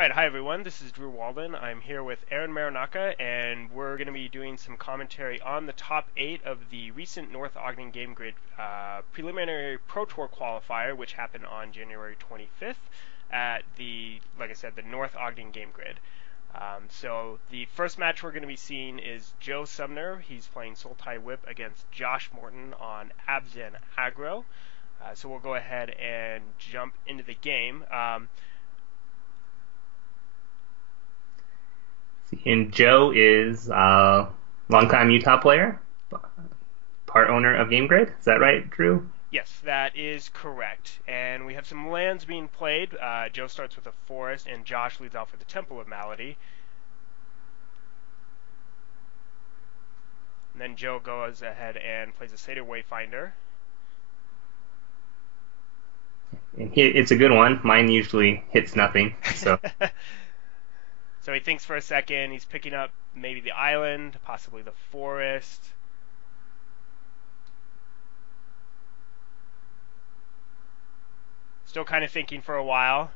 Alright, hi everyone, this is Drew Walden. I'm here with Muranaka, and we're going to be doing some commentary on the top 8 of the recent North Ogden Game Grid preliminary Pro Tour qualifier, which happened on January 25th at like I said, the North Ogden Game Grid. So the first match we're going to be seeing is Joe Sumner. He's playing Sultai Whip against Josh Morton on Abzan Aggro. So we'll go ahead and jump into the game. And Joe is a longtime Utah player, part owner of Game Grid. Is that right, Drew? Yes, that is correct. And we have some lands being played. Joe starts with a forest, and Josh leads off with the Temple of Malady. And then Joe goes ahead and plays a Seder Wayfinder. And it's a good one. Mine usually hits nothing. So So he thinks for a second. He's picking up maybe the island, possibly the forest. Still kind of thinking for a while.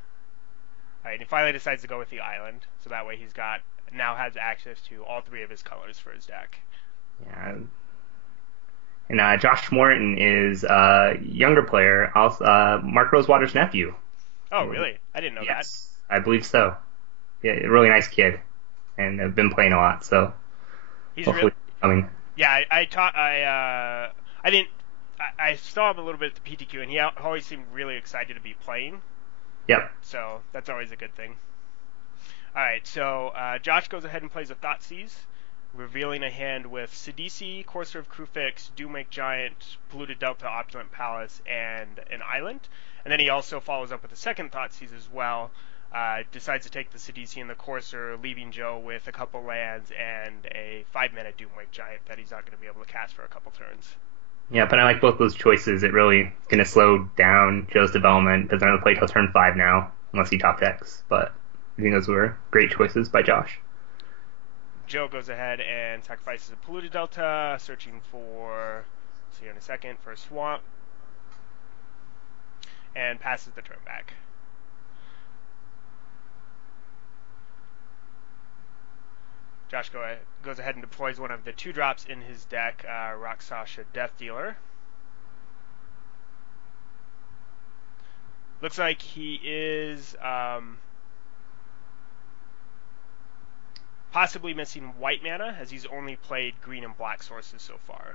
All right, he finally decides to go with the island, so that way now has access to all three of his colors for his deck. yeah. And Josh Morton is a younger player, also Mark Rosewater's nephew. Oh, really? I didn't know Yes, I believe so. Yeah, a really nice kid, and I've been playing a lot, so He's hopefully coming. Yeah, I saw him a little bit at the PTQ, and he always seemed really excited to be playing. Yep. So that's always a good thing. All right, so Josh goes ahead and plays a Thoughtseize, revealing a hand with Sidisi, Courser of Krufix, Doomwake Giant, Polluted Delta, Opulent Palace, and an island. And then he also follows up with a second Thoughtseize as well. Decides to take the Sidisi and the Courser, leaving Joe with a couple lands and a 5-mana Doomwake Giant that he's not going to be able to cast for a couple turns. Yeah, but I like both those choices. It really going to slow down Joe's development. Doesn't have to play till turn 5 now, unless he top decks. But I think those were great choices by Josh. Joe goes ahead and sacrifices a Polluted Delta, searching for, see here in a second, for a swamp, and passes the turn back. Josh goes ahead and deploys one of the 2-drops in his deck, Rakshasa Death Dealer. Looks like he is possibly missing white mana, as he's only played green and black sources so far.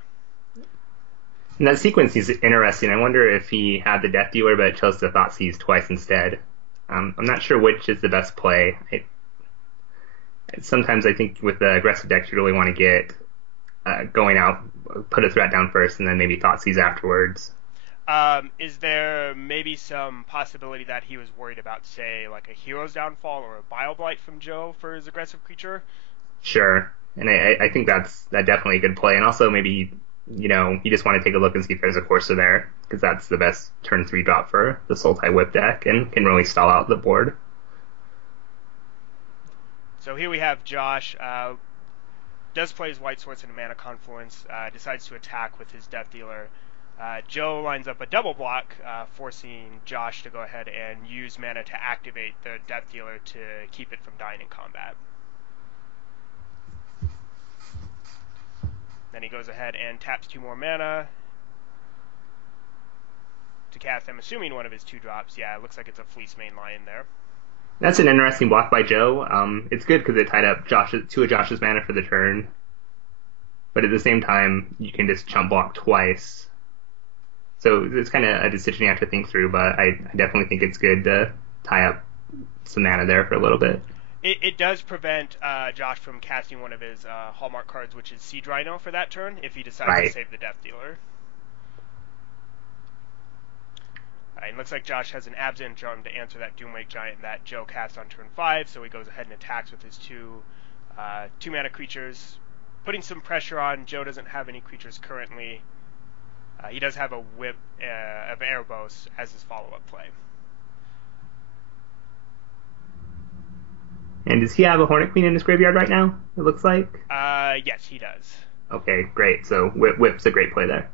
And that sequence is interesting. I wonder if he had the Death Dealer but chose the Thoughtseize twice instead. I'm not sure which is the best play. Sometimes I think with the aggressive decks you really want to get going out, put a threat down first, and then maybe Thoughtseize afterwards. Is there maybe some possibility that he was worried about, say, like a Hero's Downfall or a Bile Blight from Joe for his aggressive creature? Sure, and I think that's definitely a good play. And also maybe you just want to take a look and see if there's a Courser there, because that's the best turn 3 drop for the Sultai Whip deck and can really stall out the board. So here we have Josh, does play his White Swords in a Mana Confluence, decides to attack with his Death Dealer. Joe lines up a double block, forcing Josh to go ahead and use mana to activate the Death Dealer to keep it from dying in combat. Then he goes ahead and taps 2 more mana to cast, I'm assuming, one of his 2-drops. Yeah, it looks like it's a Fleece Main Lion there. That's an interesting block by Joe. It's good because it tied up 2 of Josh's mana for the turn, but at the same time, you can just chump block twice. So it's kind of a decision you have to think through, but I definitely think it's good to tie up some mana there for a little bit. It does prevent Josh from casting one of his Hallmark cards, which is Siege Rhino, for that turn, if he decides to save the Death Dealer. It looks like Josh has an Abzan Charm to answer that Doomwake Giant that Joe cast on turn 5, so he goes ahead and attacks with his 2 mana creatures, putting some pressure on. Joe doesn't have any creatures currently. He does have a Whip of Erebos as his follow-up play. And does he have a Hornet Queen in his graveyard right now, it looks like? Yes, he does. Okay, great. So Whip's a great play there.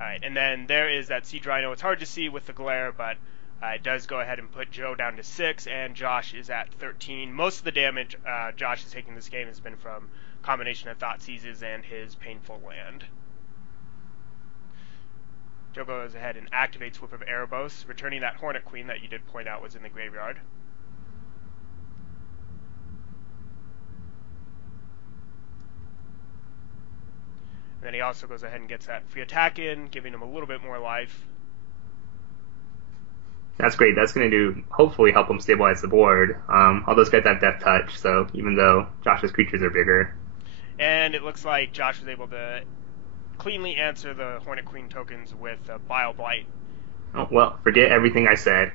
Alright, and then there is that Siege Rhino. It's hard to see with the glare, but It does go ahead and put Joe down to 6, and Josh is at 13. Most of the damage Josh has taken this game has been from a combination of Thought Seizes and his Painful Land. Joe goes ahead and activates Whip of Erebos, returning that Hornet Queen that you did point out was in the graveyard. And then he also goes ahead and gets that free attack in, giving him a little bit more life. That's great. That's going to hopefully help him stabilize the board. All those guys have Death Touch, so even though Josh's creatures are bigger. And it looks like Josh was able to cleanly answer the Hornet Queen tokens with Bile Blight. Oh, well, forget everything I said.